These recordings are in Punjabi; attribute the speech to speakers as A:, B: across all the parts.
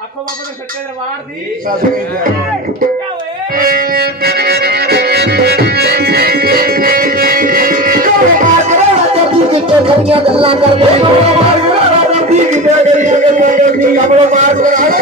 A: ਆਖੋ ਬਾਬਾ ਦੇ ਸੱਚੇ ਦਰਬਾਰ ਦੀ।
B: ਸਦਕੇ ਜੈ
A: ਕਿਆ ਓਏ
B: ਗੱਲਾਂ ਕਰਦੇ ਰੱਬੀ ਕਿਤੇ ਗਈਆਂ ਗੱਲਾਂ ਕਰਦੀ ਆਪਣਾ ਬਾਤ ਕਰਾਣਾ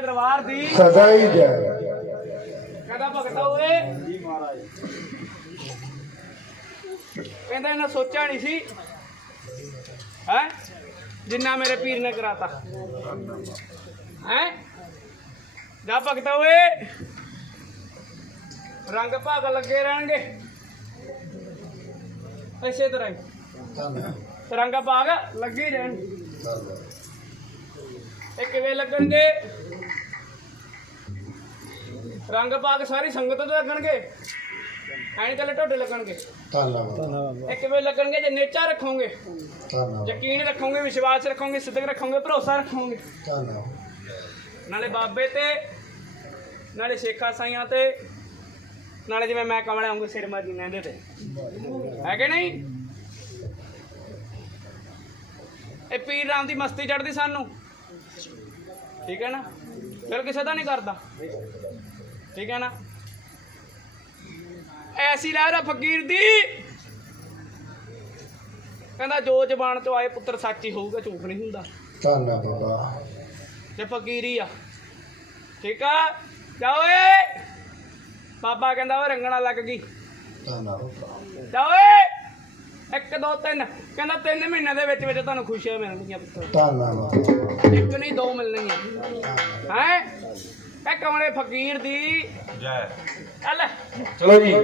B: ਦੇ
A: ਸੱਚੇ ਦਰਬਾਰ ਦੀ।
B: ਸਦਾ ਹੀ ਜੈ।
A: ਕਹਿੰਦਾ ਭਗਤਾ ਓਏ। ਜੀ ਮਹਾਰਾਜ ਕਹਿੰਦਾ ਇਹਨਾਂ ਸੋਚਿਆ ਨਹੀਂ ਸੀ। ਹੈ? ਜਿੰਨਾ ਮੇਰੇ ਪੀਰ ਨੇ ਕਰਾਤਾ। ਹੈ? ਜਾ ਭਗਤਾ ਓਏ। ਰੰਗ ਭਾਗ ਲੱਗੇ ਰਹਿਣਗੇ। ਇਸੇ ਤਰ੍ਹਾਂ ਹੀ। ਰੰਗ ਭਾਗ ਲੱਗੇ ਰਹਿਣਗੇ। ਇਹ ਕਿਵੇਂ ਲੱਗਣਗੇ। ਰੰਗ ਭਾਗ ਸਾਰੀ ਸੰਗਤ ਤੋਂ ਲੱਗਣਗੇ। ਐਂ ਕੱਲੇ ਢੋਡੇ ਲੱਗਣਗੇ।
B: ਧੰਨਵਾਦ।
A: ਇਹ ਕਿਵੇਂ ਲੱਗਣਗੇ ਜੇ ਨੇਚਾ ਰੱਖੋਗੇ।
B: ਧੰਨਵਾਦ।
A: ਯਕੀਨ ਰੱਖੋਗੇ ਵਿਸ਼ਵਾਸ ਰੱਖੋਗੇ ਸਿੱਧਕ ਰੱਖੋਗੇ ਭਰੋਸਾ ਰੱਖੋਗੇ।
B: ਧੰਨਵਾਦ।
A: ਨਾਲੇ ਬਾਬੇ ਤੇ ਨਾਲੇ ਸ਼ੇਖਾ ਸਾਈਆਂ ਤੇ ਨਾਲੇ ਜਿਵੇਂ ਮੈਂ ਕਮਲੇ ਆਉਂਗੇ ਸਿਰ ਮਾਰੀ ਨਹਿੰਦੇ ਤੇ। ਹੈ ਕਿ ਨਹੀਂ? ਇਹ ਪੀਰ ਰਾਮ ਦੀ ਮਸਤੀ ਚੜਦੀ ਸਾਨੂੰ। ਠੀਕ ਹੈ ਨਾ? ਫਿਰ ਕਿਸੇ ਦਾ ਨਹੀਂ ਕਰਦਾ। ਠੀਕ ਹੈ ਨਾ? ਐਸੀ ਲਹਿਰ ਆ ਫਕੀਰ ਦੀ। ਕਹਿੰਦਾ ਜੋ ਜ਼ਬਾਨ ਚੋਂ ਆਏ ਪੁੱਤਰ ਸੱਚ ਹੀ ਹੋਊਗਾ ਝੂਠ ਨਹੀਂ ਹੁੰਦਾ।
B: ਧੰਨਵਾਦ ਬਾਬਾ।
A: ਤੇ ਫਕੀਰੀ ਆ। ਠੀਕ ਆ? ਜਾ ਓਏ ਬਾਬਾ ਕਹਿੰਦਾ ਓਏ ਰੰਗਣਾ ਲੱਗ ਗਈ।
B: ਧੰਨਵਾਦ
A: ਜਾ ਓਏ ਇੱਕ ਦੋ ਤਿੰਨ। ਕਹਿੰਦਾ ਤਿੰਨ ਮਹੀਨਿਆਂ ਦੇ ਵਿੱਚ ਵਿੱਚ ਤੁਹਾਨੂੰ ਖੁਸ਼ੀਆਂ ਮਿਲਣਗੀਆਂ ਪੁੱਤਰ।
B: ਧੰਨਵਾਦ
A: ਇੱਕ ਨਹੀਂ ਦੋ ਮਿਲਣਗੀਆਂ। ਹੈ? ਇਹ ਕਮਲੇ ਫਕੀਰ ਦੀ
C: ਜੈ।
A: ਚੱਲ
B: ਚਲੋ ਜੀ।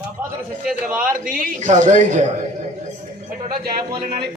A: ਬਾਬਾ ਤੇਰੇ ਸੱਚੇ ਦਰਬਾਰ ਦੀ
B: ਸਦਾ ਹੀ ਜੈ
A: ਇਹ ਤੁਹਾਡਾ ਜੈ ਬੋਲਣ ਵਾਲੀ